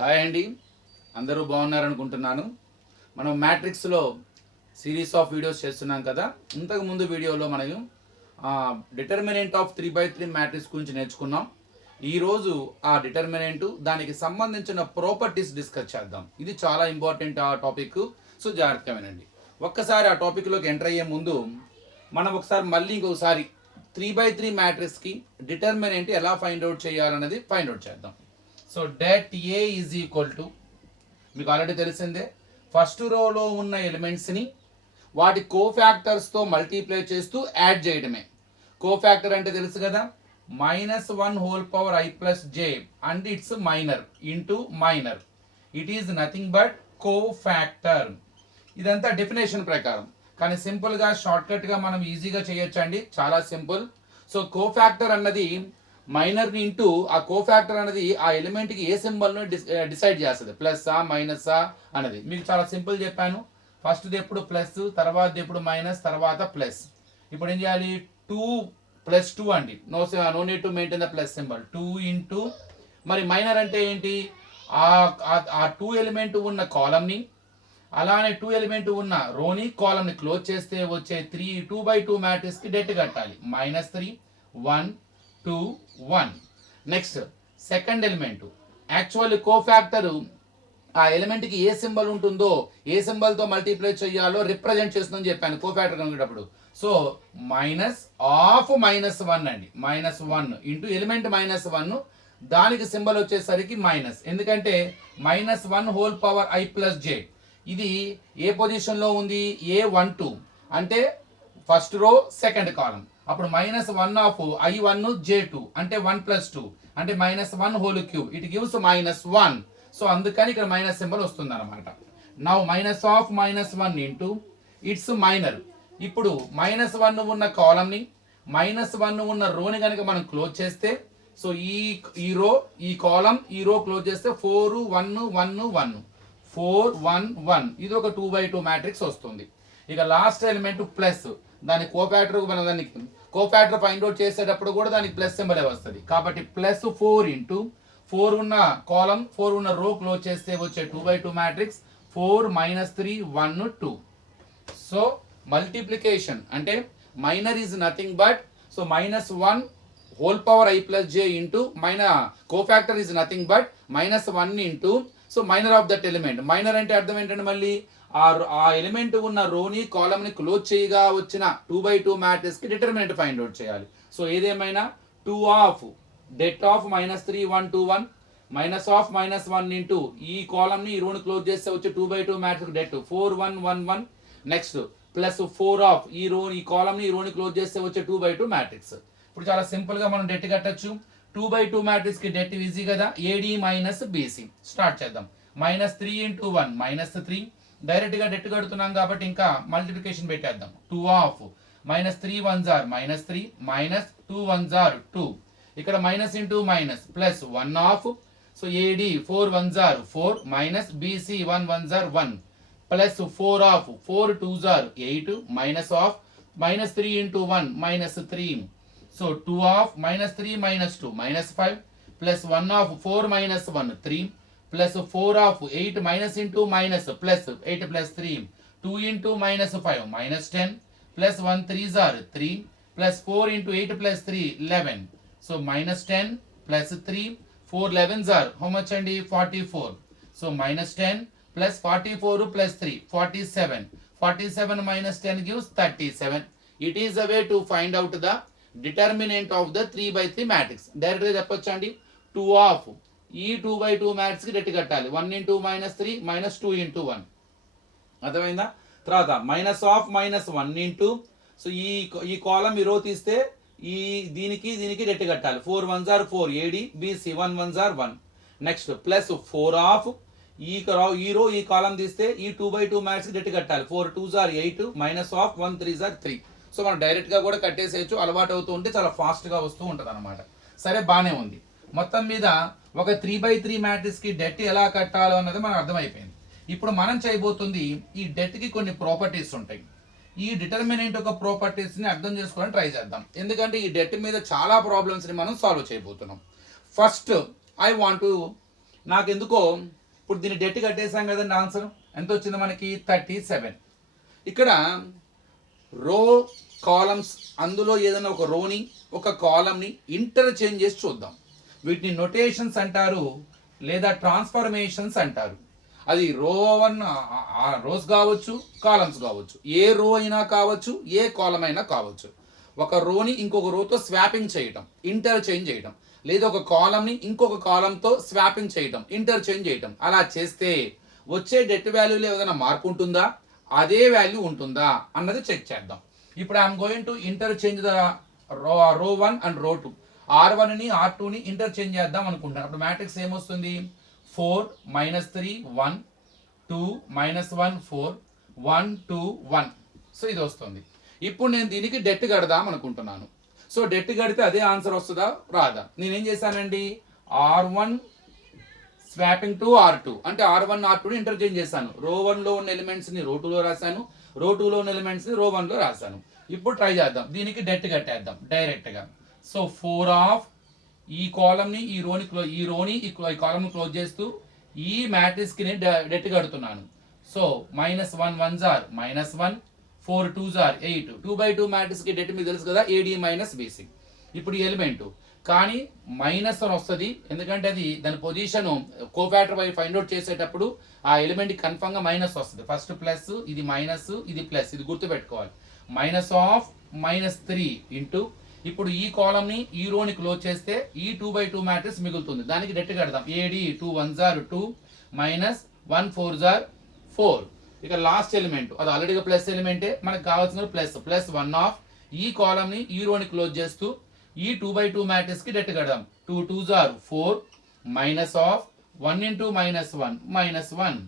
Hi అండి, అందరూ బాగున్నారనుకుంటున్నాను. మనం మ్యాట్రిక్స్లో సిరీస్ ఆఫ్ వీడియోస్ చేస్తున్నాం కదా. ఇంతకుముందు వీడియోలో మనం డిటర్మినెంట్ ఆఫ్ 3/3 మ్యాట్రిక్స్ గురించి నేర్చుకున్నాం. ఈరోజు ఆ డిటర్మినెంట్ దానికి సంబంధించిన ప్రాపర్టీస్ డిస్కస్ చేద్దాం. ఇది చాలా ఇంపార్టెంట్ ఆ టాపిక్. సో జాగ్రత్తగా వినండి. ఒక్కసారి ఆ టాపిక్లోకి ఎంటర్ అయ్యే ముందు మనం ఒకసారి మళ్ళీ ఇంకొకసారి 3/3 మ్యాట్రిక్స్కి డిటర్మినెంట్ ఎలా ఫైండ్ అవుట్ చేయాలన్నది ఫైండ్ అవుట్ చేద్దాం. So det A is equal to, మీకు ఆల్రెడీ తెలిసిందే, ఫస్ట్ రోలో ఉన్న ఎలిమెంట్స్ని వాటి కోఫ్యాక్టర్స్తో మల్టీప్లై చేస్తూ యాడ్ చేయడమే. కోఫ్యాక్టర్ అంటే తెలుసు కదా, -1^i+j and it's minor into minor. It is nothing but cofactor. ఇదంతా డెఫినేషన్ ప్రకారం, కానీ సింపుల్గా షార్ట్కట్గా మనం ఈజీగా చేయొచ్చండి, చాలా సింపుల్. సో కోఫ్యాక్టర్ అన్నది మైనర్ ఇంటూ ఆ కోఫ్యాక్టర్ అనేది ఆ ఎలిమెంట్కి ఏ సింబల్ను డిసైడ్ చేస్తుంది, ప్లస్సా మైనస్సా అనేది. మీకు చాలా సింపుల్ చెప్పాను. ఫస్ట్ది ఎప్పుడు ప్లస్, తర్వాత ఎప్పుడు మైనస్, తర్వాత ప్లస్. ఇప్పుడు ఏం చేయాలి, 2 + 2 అండి. No need to maintain the plus symbol. 2 into, మరి మైనర్ అంటే ఏంటి, ఆ 2 ఎలిమెంట్ ఉన్న కాలంని, అలానే 2 ఎలిమెంట్ ఉన్న రోని కాలంని క్లోజ్ చేస్తే వచ్చే 2/2 మ్యాట్రిక్స్కి డెట్ కట్టాలి. -3 1 2 1. Next second element, actually cofactor ఆ ఎలిమెంట్కి ఏ సింబల్ ఉంటుందో, ఏ సింబల్తో మల్టిప్లై చేయాలో రిప్రజెంట్ చేస్తుందని చెప్పాను కోఫ్యాక్టర్ కనుగొనేటప్పుడు. సో -1 అండి. -1 ఇంటూ ఎలిమెంట్ -1, దానికి సింబల్ వచ్చేసరికి మైనస్, ఎందుకంటే -1^i+j. ఇది ఏ పొజిషన్లో ఉంది, A12 అంటే ఫస్ట్ రో సెకండ్ కాలం. అప్పుడు -1/i1j2 అంటే 1 + 2 అంటే -1^3. It gives -1. సో అందుకని ఇక్కడ మైనస్ సింబల్ వస్తుంది అనమాట. Now -1 into it's minor. ఇప్పుడు -1 ఉన్న కాలంని, -1 ఉన్న రోని కనుక మనం క్లోజ్ చేస్తే, సో ఈ రో, ఈ కాలం, ఈ రో క్లోజ్ చేస్తే 4 1 1 1 4 1 1. ఇది ఒక 2/2 మ్యాట్రిక్స్ వస్తుంది. ఇక లాస్ట్ ఎలిమెంట్ ప్లస్, దాని కోఫ్యాక్టర్, మనం దాన్ని కోఫ్యాక్టర్ ఫైండ్ అవుట్ చేసేటప్పుడు కూడా దానికి ప్లస్ సింబలే వస్తుంది. కాబట్టి +4 ఇంటూ 4 ఉన్న కాలం, 4 ఉన్న రో క్లోజ్ చేస్తే వచ్చే 2/2 మ్యాట్రిక్స్ 4 -3 1 2. సో మల్టిప్లికేషన్ అంటే minor is nothing but, so -1^i+j into cofactor is nothing but -1 into, so minor of that element. Minor అంటే అర్థం ఏంటంటే, మళ్ళీ ఆ ఎలిమెంట్ ఉన్న రోని కాలంని క్లోజ్ చేయగా వచ్చిన 2/2 మ్యాట్రిక్స్కి డిటర్మినెంట్ ఫైండ్ అవుట్ చేయాలి. సో ఏదేమైనా 2 ఆఫ్ డెట్ ఆఫ్ -3 1 2 1 -1 ఇంటూ ఈ కాలంని ఈ రోని క్లోజ్ చేస్తే వచ్చే 2/2 మ్యాట్రిక్స్ డెట్ 4 1 1 1. నెక్స్ట్ +4 ఆఫ్ ఈ కాలంని ఈ రోని క్లోజ్ చేస్తే వచ్చే 2/2 మ్యాట్రిక్స్. ఇప్పుడు చాలా సింపుల్గా మనం డెట్ కట్టచ్చు. 2/2 మ్యాట్రిక్స్కి డెట్ ఈజీ కదా, AD - BC. స్టార్ట్ చేద్దాం. -3 ఇంటూ 1 -3. డైరెక్ట్గా డెట్ కడుతున్నాం కాబట్టి ఇంకా మల్టిప్లికేషన్ పెట్టేద్దాం. 2 of -3 1s are -3 -2 1s are 2. ఇక్కడ minus into minus plus 1 of, so AD 4 1s are 4 BC 1 1s are 1 plus 4 of 4 2s are 8 minus of -3 into 1 -3. So 2 of -3 -2 -5 plus 1 of 4 -1 3 plus 4 of 8 minus into minus plus 8 + 3 2 into -5 -10 plus 1 3s are 3 plus 4 into 8 + 3 11. So -10 plus 3 4 11s are how much అండి, 44. So -10 plus 44 plus 3 47. 47 - 10 gives 37. It is a way to find out the determinant of the 3/3 matrix. డైరెక్ట్గా చెప్పొచ్చు అండి, 2 of ఈ 2/2 మ్యాట్రిక్స్కి det కట్టాలి. 1 into -3 -2 into 1. అర్థమైందా? తర్వాత -1 into, so ఈ కాలం ఈ రో తీస్తే దీనికి డెట్ కట్టాలి. 4 1s are 4 AD BC 1 1s are 1. Next plus 4 of ఈ రో ఈ కాలం తీస్తే ఈ 2/2 మ్యాట్రిక్స్కి డెట్ కట్టాలి. 4 2s are 8 minus of 1 3s are 3. So మనం డైరెక్ట్గా కూడా కట్టేసేయచ్చు, అలవాటు అవుతూ ఉంటే చాలా ఫాస్ట్గా వస్తూ ఉంటుంది అనమాట. సరే, బాగానే ఉంది. మొత్తం మీద ఒక 3/3 మ్యాట్రిక్స్కి డెట్ ఎలా కట్టాలో అన్నది మనకు అర్థమైపోయింది. ఇప్పుడు మనం చేయబోతుంది, ఈ డెట్కి కొన్ని ప్రాపర్టీస్ ఉంటాయి. ఈ డిటర్మినెంట్ యొక్క ప్రాపర్టీస్ని అర్థం చేసుకోవడానికి ట్రై చేద్దాం, ఎందుకంటే ఈ డెట్ మీద చాలా ప్రాబ్లమ్స్ని మనం సాల్వ్ చేయబోతున్నాం. ఫస్ట్ ఐ వాంట్ టు నాకు ఎందుకో ఇప్పుడు దీన్ని డెట్ కట్టేసాం కదండి, ఆన్సర్ ఎంత వచ్చింది మనకి 37. ఇక్కడ రో కాలమ్స్, అందులో ఏదైనా ఒక రోని ఒక కాలమ్ని ఇంటర్చేంజ్ చేసి చూద్దాం. వీటిని నొటేషన్స్ అంటారు లేదా ట్రాన్స్ఫర్మేషన్స్ అంటారు. అది రో 1 రోస్ కావచ్చు, కాలమ్స్ కావచ్చు, ఏ రో అయినా కావచ్చు, ఏ కాలం అయినా కావచ్చు. ఒక రోని ఇంకొక రోతో స్వాపింగ్ చేయటం, ఇంటర్చేంజ్ చేయటం, లేదా ఒక కాలంని ఇంకొక కాలంతో స్వాపింగ్ చేయటం, ఇంటర్చేంజ్ చేయటం. అలా చేస్తే వచ్చే డెట్ వాల్యూలో ఏదైనా మార్పు ఉంటుందా, అదే వాల్యూ ఉంటుందా అన్నది చెక్ చేద్దాం. ఇప్పుడు I'm going to interchange the రో 1 అండ్ రో 2. R1ని R2ని ఇంటర్చేంజ్ చేద్దాం అనుకుంటాను. అప్పుడు మ్యాట్రిక్స్ ఏమొస్తుంది, 4 -3 1 2 -1 4 1 2 1. సో ఇది వస్తుంది. ఇప్పుడు నేను దీనికి డెట్ కడదాం అనుకుంటున్నాను. సో డెట్ కడితే అదే ఆన్సర్ వస్తుందా రాదా? నేనేం చేశానండి, R1 స్వాపింగ్ టు R2 అంటే R1 R2ని ఇంటర్చేంజ్ చేశాను. రో 1లో ఉన్న ఎలిమెంట్స్ని రో 2లో రాశాను, రో 2లో ఉన్న ఎలిమెంట్స్ని రో 1లో రాశాను. ఇప్పుడు ట్రై చేద్దాం, దీనికి డెట్ కట్టేద్దాం డైరెక్ట్గా. సో 4 ఆఫ్ ఈ కాలంని ఈ రోని ఈ కాలంని క్లోజ్ చేస్తూ ఈ మ్యాట్రిక్స్కి నేను డెట్ కడుతున్నాను. So -1 1s are -1 4 2s are 8 2/2 మ్యాట్రిక్స్కి డెట్ మీకు తెలుసు కదా, AD - BC. ఇప్పుడు ఈ ఎలిమెంట్ కానీ -1 వస్తుంది, ఎందుకంటే అది దాని position cofactor by find out చేసేటప్పుడు ఆ ఎలిమెంట్ కన్ఫర్మ్గా మైనస్ వస్తుంది. ఫస్ట్ ప్లస్, ఇది మైనస్, ఇది ప్లస్, ఇది గుర్తుపెట్టుకోవాలి. -3 ఇంటూ ఇప్పుడు ఈ కాలంని ఈ రోని క్లోజ్ చేస్తే ఈ 2/2 మ్యాట్రిక్స్ మిగులుతుంది. దానికి డెట్ కడదాం. AD 2 1s are 2 -1 4s are 4. ఇక లాస్ట్ ఎలిమెంట్ అది ఆల్రెడీగా ప్లస్ ఎలిమెంటే, మనకు కావాల్సిన ప్లస్ 1 ఆఫ్ ఈ కాలంని ఈ రోని క్లోజ్ చేస్తూ ఈ 2/2 మ్యాట్రిక్స్ కి డెట్ కడదాం. 2 2s are 4 minus of 1 into -1 -1.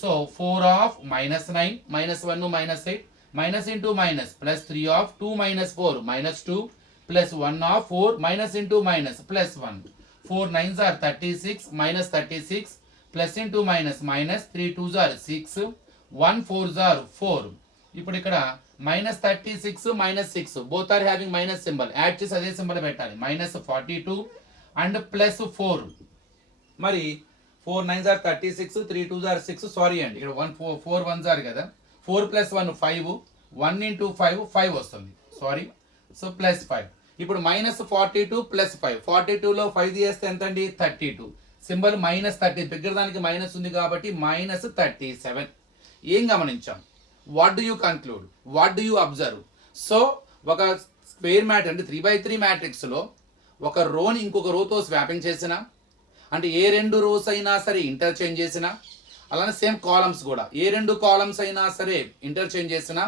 So 4 of -9 -1 -8 minus into minus plus 3 of 2 -4 -2 plus 1 of 4 minus into minus plus 1. 4 9s are 36 -36 plus into minus -3 2s are 6 1 4s are 4. ఇప్పుడు ఇక్కడ -36 -6 both are having minus symbol, add చేసి అదే symbol పెట్టాలి. -42 and plus 4. మరి 4 9s are 36 3 2s are 6. Sorry అండి, ఇక్కడ 4 1s are కదా, 4 + 1 5 1 into 5 5 వస్తుంది, సారీ. సో +5. ఇప్పుడు -42 + 5 42లో 5 తీస్తే ఎంత అండి, 32. సింబల్ -30, దగ్గర దానికి మైనస్ ఉంది కాబట్టి -37. ఏం గమనించాం, what do you conclude, what do you observe? So ఒక స్క్వేర్ మ్యాట్రిక్స్ అంటే 3/3 మ్యాట్రిక్స్లో ఒక రోని ఇంకొక రోతో స్వాపింగ్ చేసిన, అంటే ఏ 2 రోస్ అయినా సరే ఇంటర్చేంజ్ చేసిన, అలానే సేమ్ కాలమ్స్ కూడా ఏ 2 కాలమ్స్ అయినా సరే ఇంటర్చేంజ్ చేసిన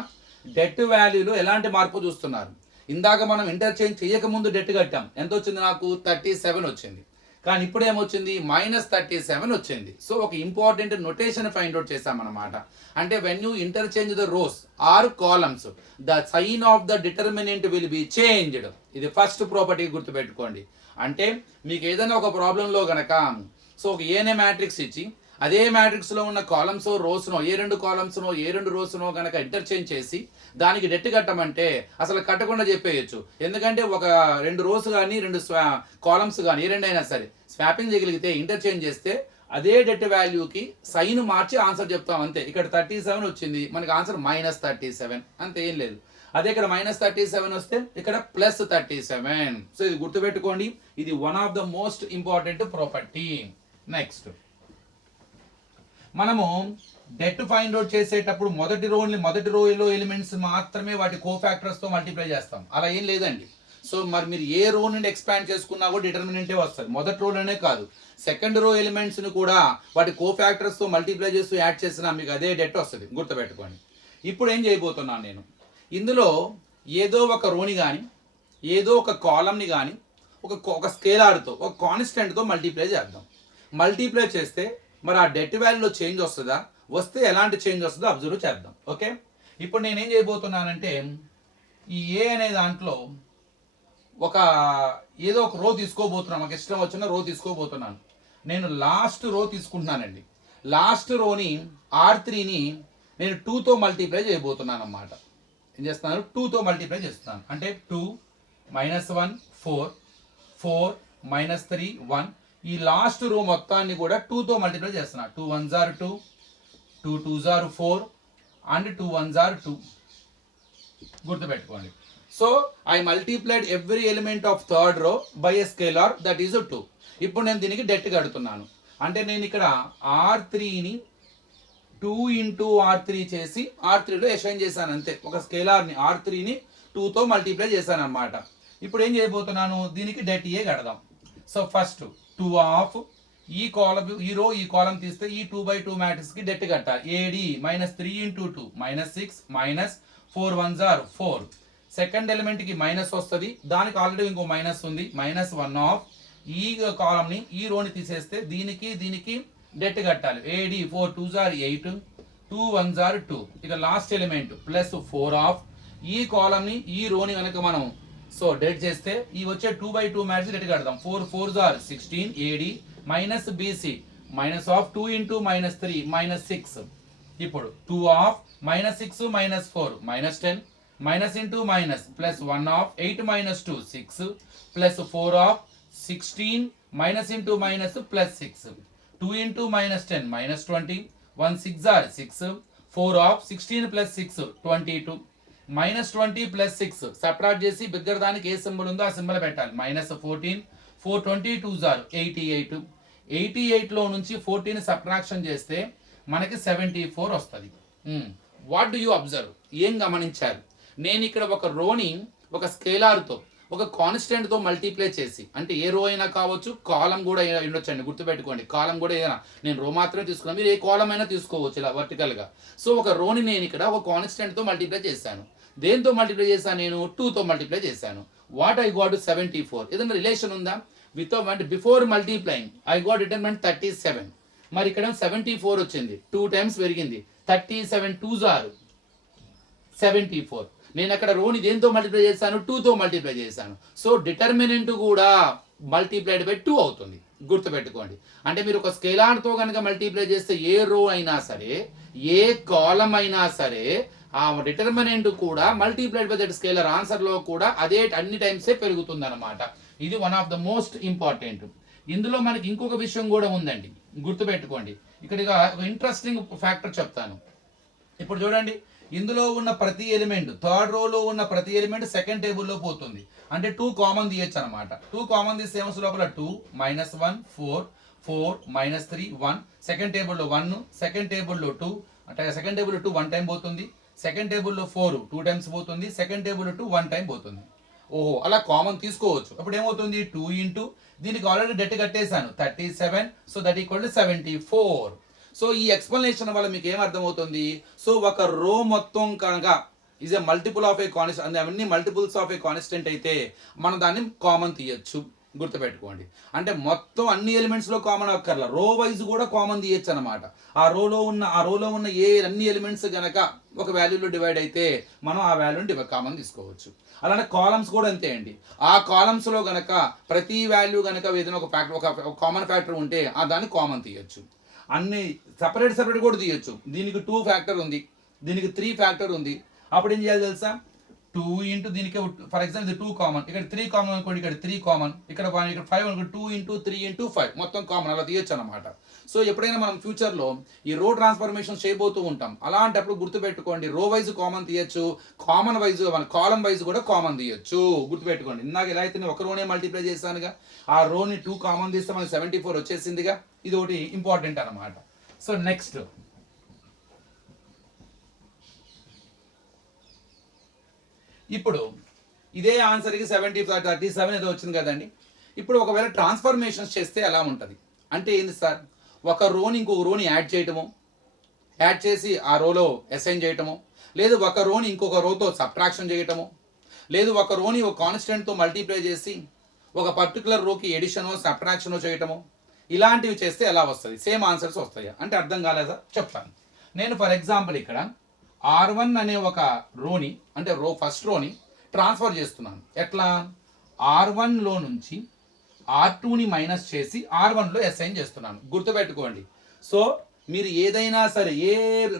డెట్ వాల్యూలో ఎలాంటి మార్పు చూస్తున్నారు? ఇందాక మనం ఇంటర్చేంజ్ చేయకముందు డెట్ కట్టాం, ఎంత వచ్చింది నాకు, 37 వచ్చింది. కానీ ఇప్పుడు ఏమొచ్చింది, -37 వచ్చింది. సో ఒక ఇంపార్టెంట్ నొటేషన్ ఫైండ్ అవుట్ చేసామన్నమాట. అంటే when you interchange the rows or columns the sign of the determinant will be changed. ఇది ఫస్ట్ ప్రాపర్టీ గుర్తుపెట్టుకోండి. అంటే మీకు ఏదైనా ఒక ప్రాబ్లంలో గనక సో ఒక ఏనే మ్యాట్రిక్స్ ఇచ్చి అదే మ్యాట్రిక్స్లో ఉన్న కాలమ్స్ రోస్నో ఏ 2 కాలమ్స్నో ఏ 2 రోస్నో కనుక ఇంటర్చేంజ్ చేసి దానికి డెట్ కట్టమంటే అసలు కట్టకుండా చెప్పేయచ్చు. ఎందుకంటే ఒక 2 రోస్ కానీ 2 కాలమ్స్ కానీ ఏ 2 అయినా సరే స్వాపింగ్ చేయగలిగితే ఇంటర్చేంజ్ చేస్తే అదే డెట్ వాల్యూకి సైన్ మార్చి ఆన్సర్ చెప్తాం అంతే. ఇక్కడ 37 వచ్చింది, మనకి ఆన్సర్ -37 అంతే, ఏం లేదు. అదే ఇక్కడ -37 వస్తే ఇక్కడ +37. సో ఇది గుర్తుపెట్టుకోండి, ఇది one of the most important property. Next మనము డెట్ ఫైండ్ అవుట్ చేసేటప్పుడు మొదటి రోలో ఎలిమెంట్స్ మాత్రమే వాటి కోఫాక్టర్స్తో మల్టిప్లై చేస్తాం, అలా ఏం లేదండి. సో మరి మీరు ఏ రో నుండి ఎక్స్పాండ్ చేసుకున్నా కూడా డిటర్మినెంటే వస్తుంది, మొదటి రోలోనే కాదు. సెకండ్ రో ఎలిమెంట్స్ని కూడా వాటి కోఫాక్టర్స్తో మల్టిప్లై చేస్తూ యాడ్ చేసినా మీకు అదే డెట్ వస్తుంది, గుర్తుపెట్టుకోండి. ఇప్పుడు ఏం చేయబోతున్నాను నేను, ఇందులో ఏదో ఒక రోని కానీ ఏదో ఒక కాలమ్ని కానీ ఒక స్కేలార్తో ఒక కాన్స్టెంట్తో మల్టిప్లై చేద్దాం. మల్టిప్లై చేస్తే మరి ఆ డెట్ వాల్యూలో చేంజ్ వస్తుందా, వస్తే ఎలాంటి చేంజ్ వస్తుందో అబ్జర్వ్ చేద్దాం. ఓకే, ఇప్పుడు నేనేం చేయబోతున్నానంటే ఈ ఏ అనే దాంట్లో ఏదో ఒక రో తీసుకోబోతున్నాను, నాకు ఇష్టం వచ్చిన రో తీసుకోబోతున్నాను. నేను లాస్ట్ రో తీసుకుంటున్నానండి. లాస్ట్ రోని R3ని నేను 2తో మల్టిప్లై చేయబోతున్నాను అన్నమాట. ఏం చేస్తున్నాను, 2తో మల్టిప్లై చేస్తున్నాను. అంటే 2 -1 4 4 -3 1 ఈ లాస్ట్ రో మొత్తాన్ని కూడా 2తో మల్టిప్లై చేస్తున్నా. 2 1s are 2, 2 2s are 4 and 2 1s are 2. గుర్తుపెట్టుకోండి. So I multiplied every element of third row by a scalar that is 2. ఇప్పుడు నేను దీనికి డెట్ కడుతున్నాను. అంటే నేను ఇక్కడ R3ని 2 ఇంటూ R3 చేసి R3లో అసైన్ చేశాను అంతే. ఒక స్కేలార్ని R3ని 2తో మల్టిప్లై చేశాను అనమాట. ఇప్పుడు ఏం చేయబోతున్నాను, దీనికి డెట్ ఏ కడదాం. సో ఫస్ట్ 2 ఆఫ్ ఈ కాలం ఈ రో ఈ కాలం తీస్తే ఈ 2/2 మ్యాట్రిక్స్కి డెట్ కట్టాలి. AD -3 into 2 -6 -4 1s are 4. Second ఎలిమెంట్కి మైనస్ వస్తుంది, దానికి ఆల్రెడీ ఇంకో మైనస్ ఉంది. -1 ఆఫ్ ఈ కాలంని ఈ రోని తీసేస్తే దీనికి డెట్ కట్టాలి. AD 4 2s are 8, 2 1s are 2. ఇక లాస్ట్ ఎలిమెంట్ +4 ఆఫ్ ఈ కాలంని ఈ రోని కనుక మనం సో డెట్ చేస్తే ఈ వచ్చే 2/2 మ్యాట్రిక్స్ డెట్ కడదాం. 4 4s are 16 AD -BC -2 into -3 -6. ఇప్పుడు 2 of -6 -4 -10 minus into minus plus 1 of 8 minus 2 6 plus 4 of 16 minus into minus plus 6 2 into minus 10 minus 20 1 6 are 6 4 of 16 plus 6 22 minus 20 plus 6 subtract చేసి bigger దానికి ఏ symbol ఉందో ఆ symbol పెట్టాలి. -14 4 22s are 88. 88లో నుంచి 14 subtraction చేస్తే మనకి 74 వస్తుంది. What do you observe? ఏం గమనించారు? నేను ఇక్కడ ఒక రోని ఒక స్కేలార్తో ఒక కాన్స్టెంట్తో మల్టిప్లై చేసి, అంటే ఏ రో అయినా కావచ్చు, కాలం కూడా ఉండొచ్చండి, గుర్తుపెట్టుకోండి. కాలం కూడా ఏదైనా, నేను రో మాత్రమే తీసుకున్నాను, మీరు ఏ కాలం అయినా తీసుకోవచ్చు ఇలా వర్టికల్గా. సో ఒక రోని నేను ఇక్కడ ఒక కాన్స్టెంట్తో మల్టిప్లై చేశాను. దేంతో మల్టిప్లై చేశాను? నేను 2తో మల్టిప్లై చేశాను. What I got 74. ఏదైనా రిలేషన్ ఉందా? Without before multiplying I got డిటర్మెంట్ 37. మరి ఇక్కడ 74 వచ్చింది, 2 టైమ్స్ పెరిగింది. 37 2s are 74. నేను అక్కడ రోని దేంతో మల్టిప్లై చేశాను? 2తో మల్టిప్లై చేశాను. సో డిటర్మినెంట్ కూడా మల్టిప్లైడ్ బై 2 అవుతుంది. గుర్తుపెట్టుకోండి. అంటే మీరు ఒక స్కేలార్తో కనుక మల్టిప్లై చేస్తే ఏ రో అయినా సరే, ఏ కాలం అయినా సరే, ఆ డిటర్మినెంట్ కూడా మల్టిప్లైడ్ బై దట్ స్కేలర్ ఆన్సర్లో కూడా అదే అన్ని టైమ్సే పెరుగుతుంది అనమాట. ఇది one of the most important. ఇందులో మనకి ఇంకొక విషయం కూడా ఉందండి, గుర్తుపెట్టుకోండి. ఇక్కడ ఒక ఇంట్రెస్టింగ్ ఫ్యాక్టర్ చెప్తాను. ఇప్పుడు చూడండి, ఇందులో ఉన్న ప్రతి ఎలిమెంట్, థర్డ్ రోలో ఉన్న ప్రతి ఎలిమెంట్ సెకండ్ టేబుల్లో పోతుంది. అంటే 2 కామన్ తీయచ్చు అనమాట. 2 కామన్ తీస్తే ఏమొస్తుంది లోపల? 2 -1 4 4 -3 1. సెకండ్ టేబుల్లో 1, సెకండ్ టేబుల్లో 2, అంటే సెకండ్ టేబుల్లో 2 1 టైం పోతుంది. సెకండ్ టేబుల్లో 4 2 టైమ్స్ పోతుంది. సెకండ్ టేబుల్లో 2 1 టైం పోతుంది. ఓహో, అలా కామన్ తీసుకోవచ్చు. అప్పుడు ఏమవుతుంది? 2 ఇంటూ దీనికి ఆల్రెడీ డెట్ కట్టేశాను 37. So that equal to 74. So ఈ ఎక్స్ప్లెనేషన్ వల్ల మీకు ఏం అర్థమవుతుంది? సో ఒక రో మొత్తం కనుక is a multiple of a constant, అవన్నీ మల్టిపుల్స్ ఆఫ్ ఏ కాన్స్టెంట్ అయితే మనం దాన్ని కామన్ తీయచ్చు. గుర్తుపెట్టుకోండి. అంటే మొత్తం అన్ని ఎలిమెంట్స్లో కామన్ అక్కర్లా, రో వైజ్ కూడా కామన్ తీయచ్చు అనమాట. ఆ రోలో ఉన్న ఏ అన్ని ఎలిమెంట్స్ కనుక ఒక వాల్యూలో డివైడ్ అయితే మనం ఆ వాల్యూని కామన్ తీసుకోవచ్చు. అలానే కాలమ్స్ కూడా అంతే అండి. ఆ కాలమ్స్లో కనుక ప్రతి వాల్యూ కనుక ఏదైనా ఒక ఫ్యాక్టర్, ఒక కామన్ ఫ్యాక్టర్ ఉంటే ఆ దాన్ని కామన్ తీయచ్చు. అన్ని సపరేట్ కూడా తీయచ్చు. దీనికి 2 ఫ్యాక్టర్ ఉంది, దీనికి 3 ఫ్యాక్టర్ ఉంది. అప్పుడు ఏం చేయాలి తెలుసా? 2 ఇంటూ దీనికి ఫర్ ఎగ్జాంపుల్ ఇది 2 కామన్, ఇక్కడ 3 కామన్ అనుకోండి, ఇక్కడ 3 కామన్, ఇక్కడ 1, ఇక్కడ 5 అనుకోండి, 2 ఇంటూ 3 ఇంటూ 5 మొత్తం కామన్, అలా తీయచ్చు అనమాట. సో ఎప్పుడైనా మనం ఫ్యూచర్లో ఈ రో ట్రాన్స్ఫర్మేషన్ చేయబోతూ ఉంటాం. అలాంటప్పుడు గుర్తుపెట్టుకోండి, రో వైజ్ కామన్ తీయచ్చు, కామన్ వైజ్ కాలం వైజ్ కూడా కామన్ తీయచ్చు. గుర్తుపెట్టుకోండి. ఇందాక ఎలా అయితే ఒక రోనే మల్టిప్లై చేశానుగా, ఆ రోని 2 కామన్ తీస్తే మనకి 74 వచ్చేసిందిగా. ఇది ఒకటి ఇంపార్టెంట్ అనమాట. సో నెక్స్ట్ ఇప్పుడు ఇదే ఆన్సర్కి 37 ఏదో వచ్చింది కదండి. ఇప్పుడు ఒకవేళ ట్రాన్స్ఫర్మేషన్స్ చేస్తే ఎలా ఉంటుంది అంటే ఏంది సార్? ఒక రోని ఇంకొక రోని యాడ్ చేయటము, యాడ్ చేసి ఆ రోలో అసైన్ చేయటము, లేదు ఒక రోని ఇంకొక రోతో సబ్ట్రాక్షన్ చేయటము, లేదు ఒక రోని ఒక కాన్స్టెంట్తో మల్టిప్లై చేసి ఒక పర్టికులర్ రోకి ఎడిషనో సబ్ట్రాక్షనో చేయటము, ఇలాంటివి చేస్తే ఎలా వస్తుంది? సేమ్ ఆన్సర్స్ వస్తాయా అంటే అర్థం కాలేదా? చెప్తాను. నేను ఫర్ ఎగ్జాంపుల్ ఇక్కడ R1 అనే ఒక రోని, అంటే ఫస్ట్ రోని ట్రాన్స్ఫర్ చేస్తున్నాను. ఎట్లా? R1లో నుంచి R2ని మైనస్ చేసి R1లో అసైన్ చేస్తున్నాను. గుర్తుపెట్టుకోండి. సో మీరు ఏదైనా సరే ఏ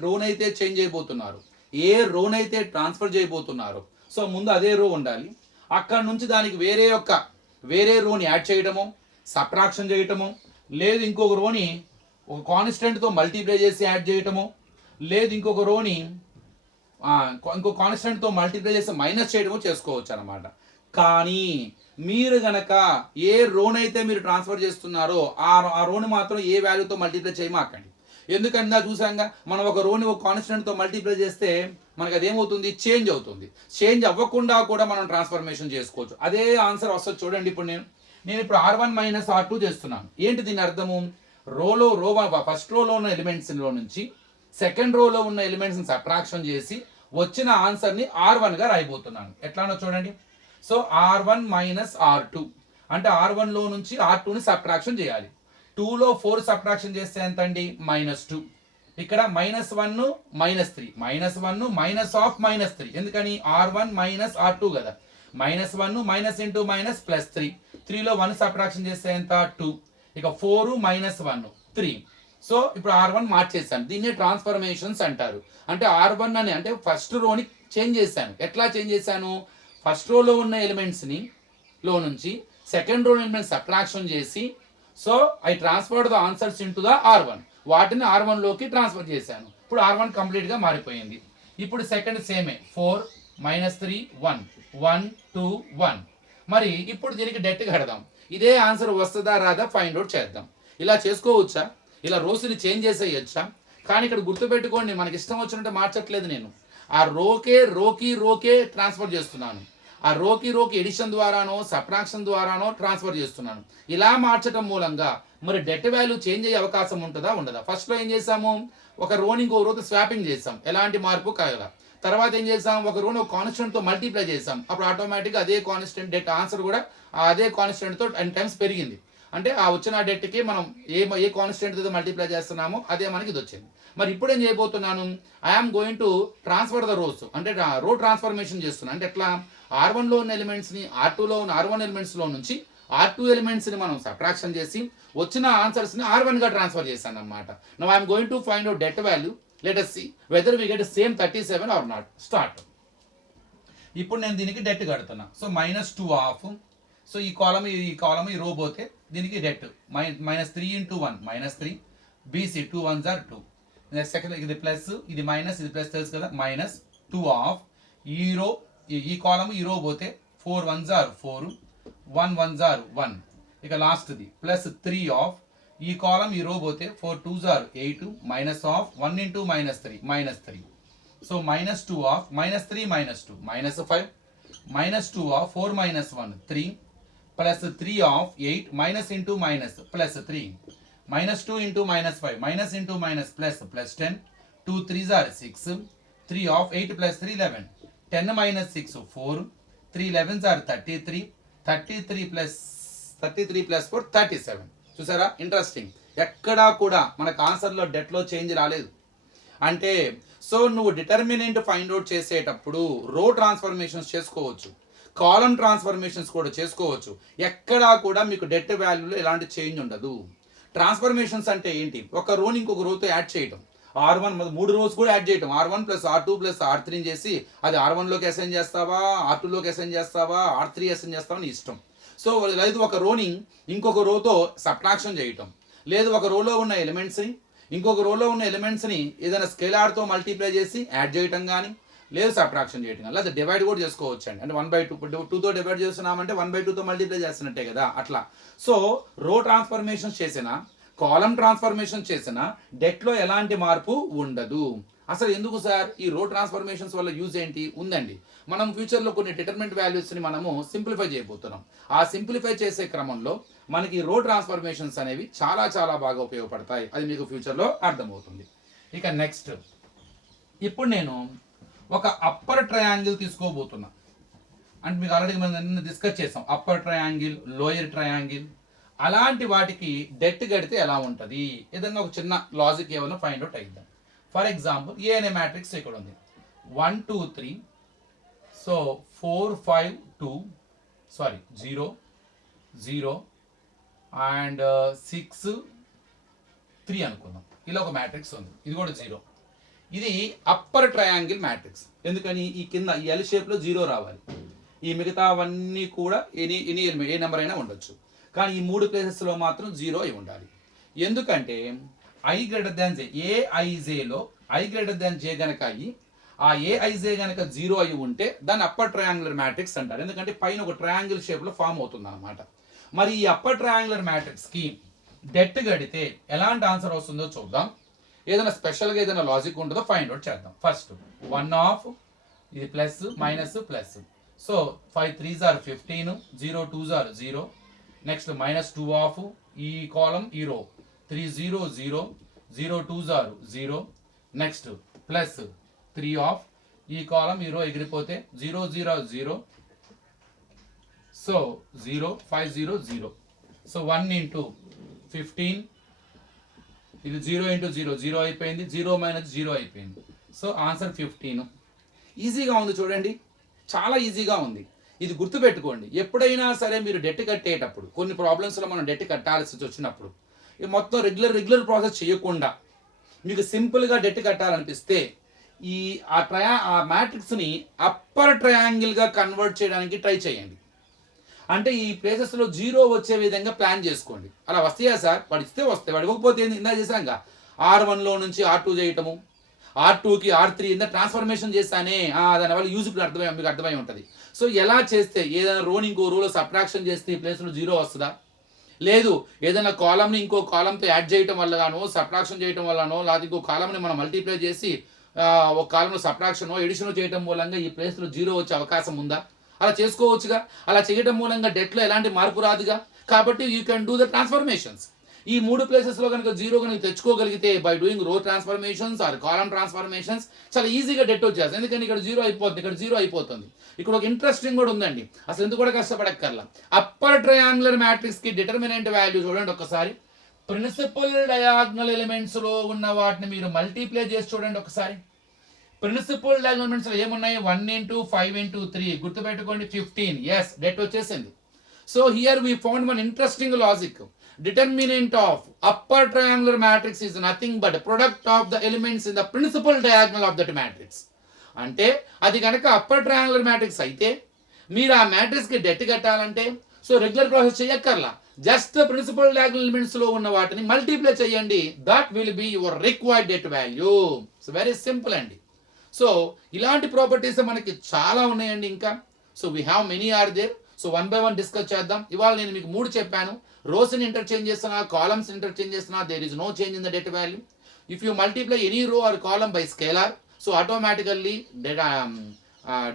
రోనైతే చేంజ్ చేయబోతున్నారు, ఏ రోనైతే ట్రాన్స్ఫర్ చేయబోతున్నారు, సో ముందు అదే రో ఉండాలి. అక్కడ నుంచి దానికి వేరే రోని యాడ్ చేయడము, సబ్ట్రాక్షన్ చేయటము, లేదు ఇంకొక రోని ఒక కాన్స్టెంట్తో మల్టీప్లై చేసి యాడ్ చేయటము, లేదు ఇంకొక రోని ఇంకో కాన్స్టెంట్తో మల్టిప్లై చేసి మైనస్ చేయడము చేసుకోవచ్చు అనమాట. కానీ మీరు గనక ఏ రోన్ అయితే మీరు ట్రాన్స్ఫర్ చేస్తున్నారో ఆ రోని మాత్రం ఏ వాల్యూతో మల్టిప్లై చేయమాకండి. ఎందుకంటే చూసాంగా మనం ఒక రోని ఒక కాన్స్టెంట్తో మల్టిప్లై చేస్తే మనకు అదేమవుతుంది, చేంజ్ అవుతుంది. చేంజ్ అవ్వకుండా కూడా మనం ట్రాన్స్ఫర్మేషన్ చేసుకోవచ్చు. అదే ఆన్సర్ వస్తుంది చూడండి. ఇప్పుడు నేను ఇప్పుడు R1 మైనస్ R2 చేస్తున్నాను. ఏంటి దీని అర్థము, ఫస్ట్ రోలో ఉన్న ఎలిమెంట్స్లో నుంచి సెకండ్ రోలో ఉన్న ఎలిమెంట్స్ని సబ్ట్రాక్షన్ చేసి వచ్చిన ఆన్సర్ని R1 గా రాయబోతున్నాను. ఎట్లానో చూడండి. సో R1 మైనస్ R2 అంటే R1లో నుంచి R2ని సబ్ట్రాక్షన్ చేయాలి. 2లో 4 సబ్ట్రాక్షన్ చేస్తే ఎంత అండి, -2. ఇక్కడ -1 -3, -1 మైనస్ ఆఫ్ -3. ఎందుకని R1 మైనస్ R2 కదా. -1 minus into minus plus 3. 3లో 1 subtraction చేస్తే ఎంత, 2. ఇక 4 -1 3. సో ఇప్పుడు R1 మార్చేసాను. దీన్ని ట్రాన్స్ఫర్మేషన్స్ అంటారు. అంటే R1 అని అంటే ఫస్ట్ రోని చేంజ్ చేశాను. ఎట్లా చేంజ్ చేశాను, ఫస్ట్ రోలో ఉన్న ఎలిమెంట్స్ని లో నుంచి సెకండ్ రో ఎలిమెంట్స్ సబ్ట్రాక్షన్ చేసి so I transferred the answers into the R1. వాటిని R1లోకి ట్రాన్స్ఫర్ చేశాను. ఇప్పుడు R1 కంప్లీట్గా మారిపోయింది. ఇప్పుడు సెకండ్ సేమే 4 -3 1 1 2 1. మరి ఇప్పుడు దీనికి డెట్ కడదాం. ఇదే ఆన్సర్ వస్తుందా రాదా ఫైండ్ అవుట్ చేద్దాం. ఇలా చేసుకోవచ్చా, ఇలా రోస్ని చేంజ్ చేసేయచ్చా? కానీ ఇక్కడ గుర్తుపెట్టుకోండి, మనకి ఇష్టం వచ్చినట్టు మార్చట్లేదు. నేను ఆ రోకే ట్రాన్స్ఫర్ చేస్తున్నాను. ఆ రోకి ఎడిషన్ ద్వారానో సబ్ట్రాక్షన్ ద్వారానో ట్రాన్స్ఫర్ చేస్తున్నాను. ఇలా మార్చడం మూలంగా మరి డెట్ వాల్యూ చేంజ్ అయ్యే అవకాశం ఉంటుందా ఉండదా? ఫస్ట్లో ఏం చేసాము, ఒక రోని ఇంకో రోతో స్వాపింగ్ చేసాం, ఎలాంటి మార్పు కాగల. తర్వాత ఏం చేసాం, ఒక రోని ఒక కాన్స్టెంట్తో మల్టిప్లై చేసాం, అప్పుడు ఆటోమేటిక్గా అదే కాన్స్టెంట్ డెట్ ఆన్సర్ కూడా అదే కాన్స్టెంట్తో 10 టైమ్స్ పెరిగింది. అంటే ఆ వచ్చిన డెట్కి మనం ఏ కాన్స్టెంట్తో మల్టిప్లై చేస్తున్నామో అదే మనకి ఇది వచ్చింది. మరి ఇప్పుడు ఏం చేయబోతున్నాను, I'm going to transfer the rose, అంటే రో ట్రాన్స్ఫర్మేషన్ చేస్తున్నాను. అంటే ఎట్లా, R1లో ఉన్న ఎలిమెంట్స్ని R2లో ఉన్న R1 ఎలిమెంట్స్లో నుంచి R2 ఎలిమెంట్స్ని మనం సబ్ట్రాక్షన్ చేసి వచ్చిన ఆన్సర్స్ని R1గా ట్రాన్స్ఫర్ చేశాను అనమాట. Now I'm going to find out debt value. Let us see whether we get same 37 or not. Start. ఇప్పుడు నేను దీనికి డెట్ కడుతున్నా. సో -2 ఆఫ్, సో ఈ కాలమ్ ఈ రో పోతే దీనికి debt -3 × 1 -3 BC 2 1s are 2. Second ఇది ప్లస్ ఇది మైనస్ ఇది ప్లస్ తెలుసు కదా. -2 ఆఫ్ ఈ కాలమ్ ఈ రో పోతే 4 1s are 4 1 1s are 1. ఇక లాస్ట్ది ప్లస్ 3 ఆఫ్ ఈ కాలమ్ ఈ రో పోతే 4 2s are 8 minus of 1 × -3 so -2 of -3 -2 -5 -2 of 4 -1 3 plus 3 of 8 minus into minus plus 3 -2 × -5 minus into minus plus 10 2 3s are 6 3 of 8 plus 3 11 10 - 6 4 3 11s are 33 33 plus 4 37. చూసారా, interesting. ఎక్కడా కూడా మనకు ఆన్సర్లో డెట్లో change రాలేదు. అంటే సో నువ్వు డిటర్మినెంట్ ఫైండ్ అవుట్ చేసేటప్పుడు రో ట్రాన్స్ఫర్మేషన్స్ చేసుకోవచ్చు, కాలమ్ ట్రాన్స్ఫర్మేషన్స్ కూడా చేసుకోవచ్చు. ఎక్కడా కూడా మీకు డెట్ వాల్యూలో ఎలాంటి చేంజ్ ఉండదు. ట్రాన్స్ఫర్మేషన్స్ అంటే ఏంటి, ఒక రోని ఇంకొక రోతో యాడ్ చేయడం. R1 3 రోస్ కూడా యాడ్ చేయడం. R1 + R2 + R3 చేసి అది R1లోకి అసైన్ చేస్తావా, R2లోకి అసైన్ చేస్తావా, R3 అసైన్ చేస్తావా నీ ఇష్టం. సో లేదు ఒక రోని ఇంకొక రోతో సబ్ట్రాక్షన్ చేయటం, లేదు ఒక రోలో ఉన్న ఎలిమెంట్స్ని ఇంకొక రోలో ఉన్న ఎలిమెంట్స్ని ఏదైనా స్కేలార్తో మల్టిప్లై చేసి యాడ్ చేయటం కానీ, లేదు సబ్ట్రాక్షన్ చేయటం కానీ, లేదా డివైడ్ కూడా చేసుకోవచ్చు అండి. అంటే 1/2 2తో డివైడ్ చేస్తున్నామంటే 1/2తో మల్టిప్లై చేస్తున్నట్టే కదా అట్లా. సో రో ట్రాన్స్ఫర్మేషన్ చేసిన, కాలమ్ ట్రాన్స్ఫర్మేషన్ చేసిన డెట్లో ఎలాంటి మార్పు ఉండదు. అసలు ఎందుకు సార్ ఈ రో ట్రాన్స్ఫర్మేషన్స్ వల్ల యూజ్ ఏంటి ఉందండి. మనం ఫ్యూచర్లో కొన్ని డిటర్మినెంట్ వాల్యూస్ని మనము సింప్లిఫై చేయబోతున్నాం. ఆ సింప్లిఫై చేసే క్రమంలో మనకి రో ట్రాన్స్ఫర్మేషన్స్ అనేవి చాలా చాలా బాగా ఉపయోగపడతాయి. అది మీకు ఫ్యూచర్లో అర్థమవుతుంది. ఇక నెక్స్ట్, ఇప్పుడు నేను ఒక అప్పర్ ట్రయాంగిల్ తీసుకోబోతున్నా. అంటే మీకు ఆల్రెడీ మనం డిస్కస్ చేసాం అప్పర్ ట్రయాంగిల్, లోయర్ ట్రయాంగిల్. అలాంటి వాటికి డెట్ కడితే ఎలా ఉంటుంది, ఏదన్నా ఒక చిన్న లాజిక్ ఏమైనా ఫైండ్ అవుట్ అయిద్దాం. ఫర్ ఎగ్జాంపుల్ ఏ అనే మ్యాట్రిక్స్ ఇక్కడ ఉంది 1 2 3. సో 4 5 2 0 0 అండ్ 6 3 అనుకుందాం. ఇలా ఒక మ్యాట్రిక్స్ ఉంది, ఇది కూడా 0. ఇది అప్పర్ ట్రయాంగిల్ మ్యాట్రిక్స్. ఎందుకని ఈ కింద ఈ ఎల్ షేప్లో 0 రావాలి. ఈ మిగతావన్నీ కూడా ఎనీ ఎలిమెంట్ ఏ నెంబర్ అయినా ఉండొచ్చు. కానీ ఈ 3 ప్లేసెస్లో మాత్రం 0 అయి ఉండాలి. ఎందుకంటే ఐ గ్రేటర్ దాన్ జే, ఏఐజేలో ఐ గ్రేటర్ దాన్ జే గనక అయ్యి ఆ ఏఐజే గనక 0 అయి ఉంటే దాన్ని అప్పర్ ట్రయాంగులర్ మ్యాట్రిక్స్ అంటారు. ఎందుకంటే పైన ఒక ట్రయాంగిల్ షేప్లో ఫామ్ అవుతుంది అనమాట. మరి ఈ అప్పర్ ట్రయాంగులర్ మ్యాట్రిక్స్కి డెట్ గడితే ఎలాంటి ఆన్సర్ వస్తుందో చూద్దాం. ఏదైనా స్పెషల్గా ఏదైనా లాజిక్ ఉంటుందో ఫైండ్ అవుట్ చేద్దాం. ఫస్ట్ 1 ఆఫ్ ఇది plus minus plus, so 5 3s are 15, 0 2s are 0. Next -2 of ఈ కాలం ఈ రో 3 0 0, 0 2s are 0. Next plus 3 of ఈ కాలం ఈ రో ఎగిరిపోతే 0 0 0, సో 0 5 0 0. సో 1 ఇంటూ 15, ఇది 0 ఇంటూ 0 0 అయిపోయింది, 0 మైనస్ 0 అయిపోయింది. So answer 15. ఈజీగా ఉంది చూడండి, చాలా ఈజీగా ఉంది. ఇది గుర్తుపెట్టుకోండి, ఎప్పుడైనా సరే మీరు డెట్ కట్టేటప్పుడు కొన్ని ప్రాబ్లమ్స్లో మనం డెట్ కట్టాల్సి వచ్చినప్పుడు ఇది మొత్తం రెగ్యులర్ ప్రాసెస్ చేయకుండా మీకు సింపుల్గా డెట్ కట్టాలనిపిస్తే ఈ ఆ మ్యాట్రిక్స్ని అప్పర్ ట్రయాంగిల్గా కన్వర్ట్ చేయడానికి ట్రై చేయండి. అంటే ఈ ప్లేసెస్లో 0 వచ్చే విధంగా ప్లాన్ చేసుకోండి. అలా వస్తాయా సార్? వాడు ఇస్తే వస్తాయి, వాడు ఇవ్వకపోతే ఇందా చేశాక R1లో నుంచి R2 చేయటము, R2కి R3 ఇందా ట్రాన్స్ఫర్మేషన్ చేస్తానే, దానివల్ల యూజ్ మీకు అర్థమై ఉంటుంది. సో ఎలా చేస్తే ఏదైనా రోని ఇంకో రోలో సబ్ట్రాక్షన్ చేస్తే ఈ ప్లేస్లో 0 వస్తుందా? లేదు, ఏదైనా కాలంని ఇంకో కాలంతో యాడ్ చేయటం వల్లగానో సబ్ట్రాక్షన్ చేయటం వల్లనో లేదా ఇంకో కాలంని మనం మల్టిప్లై చేసి ఒక కాలంలో సబ్ట్రాక్షన్ ఎడిషన్ చేయటం మూలంగా ఈ ప్లేస్లో 0 వచ్చే అవకాశం ఉందా? అలా చేసుకోవచ్చుగా. అలా చేయడం మూలంగా డెట్లో ఎలాంటి మార్పు రాదుగా. కాబట్టి you can do the transformations. ఈ 3 ప్లేసెస్లో కనుక 0 కనుక తెచ్చుకోగలిగితే బై డూయింగ్ రో ట్రాన్స్ఫర్మేషన్స్ ఆర్ కాలం ట్రాన్స్ఫర్మేషన్స్ చాలా ఈజీగా డెట్ వచ్చేస్తుంది. ఎందుకంటే ఇక్కడ 0 అయిపోతుంది, ఇక్కడ 0 అయిపోతుంది. ఇక్కడ ఒక ఇంట్రెస్టింగ్ కూడా ఉందండి, అసలు ఎందుకు కూడా కష్టపడక్కర్లా. అప్పర్ ట్రయాంగులర్ మ్యాట్రిక్స్కి డిటర్మినెంట్ వాల్యూ చూడండి ఒకసారి. ప్రిన్సిపల్ డయాగ్నల్ ఎలిమెంట్స్లో ఉన్న వాటిని మీరు మల్టీప్లై చేసి చూడండి ఒకసారి. ప్రిన్సిపల్ డయాగ్నల్ ఎలిమెంట్స్లో ఏమున్నాయి? 1 ఇంటూ 5 ఇంటూ 3, గుర్తుపెట్టుకోండి 15. ఎస్, డెట్ వచ్చేసింది. So here we found one interesting logic. Determinant of upper triangular matrix is nothing but product of the elements in the principal diagonal of that matrix. అంటే అది కనుక upper triangular matrix అయితే మీరు ఆ మ్యాట్రిక్స్కి det కట్టాలంటే so regular process చేయక్కర్లా, just principal diagonal ఎలిమెంట్స్లో ఉన్న వాటిని మల్టిప్లై చేయండి. That will be your required det value. So very simple అండి. సో ఇలాంటి ప్రాపర్టీస్ మనకి చాలా ఉన్నాయండి ఇంకా. So we have many are there. So 1 by 1 discuss చేద్దాం. ఇవాళ నేను మీకు 3 చెప్పాను. రోస్ని ఇంటర్చేంజ్ చేస్తున్నా, కాలమ్స్ ఇంటర్చేంజ్ చేస్తున్నా, there is no change in the det value. If you multiply any రో are column by scalar, so automatically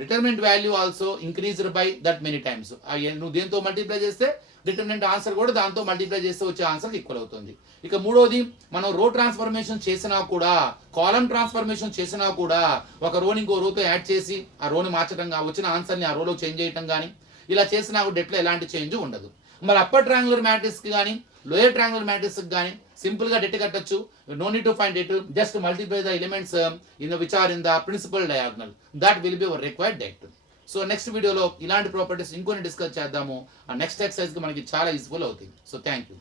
determinant value also increased by that many times. నువ్వు దేంతో మల్టిప్లై చేస్తే డిటర్మినెంట్ ఆన్సర్ కూడా దాంతో multiply చేస్తే వచ్చే answer equal అవుతుంది. ఇక మూడోది, మనం రో ట్రాన్స్ఫర్మేషన్ చేసినా కూడా కాలమ్ ట్రాన్స్ఫర్మేషన్ చేసినా కూడా ఒక రోని ఇంకో రోతో యాడ్ చేసి ఆ రోని మార్చడం, వచ్చిన ఆన్సర్ని ఆ రోలో చేంజ్ చేయడం కానీ ఇలా చేసినా డెట్లో ఎలాంటి చేంజ్ ఉండదు. మరి అప్పర్ ట్రయాంగులర్ మ్యాట్రిక్స్కి కానీ లోయర్ ట్రయాంగులర్ మ్యాట్రిక్స్కి కానీ సింపుల్గా డెట్ కట్టచ్చు. No need to find det, just multiply the elements in which are in the principal diagonal. That will be your required det. So next వీడియోలో ఇలాంటి ప్రాపర్టీస్ ఇంకొన్ని discuss చేద్దాము. ఆ next ఎక్సర్సైజ్కి మనకి చాలా యూస్ఫుల్ అవుతుంది. So thank you.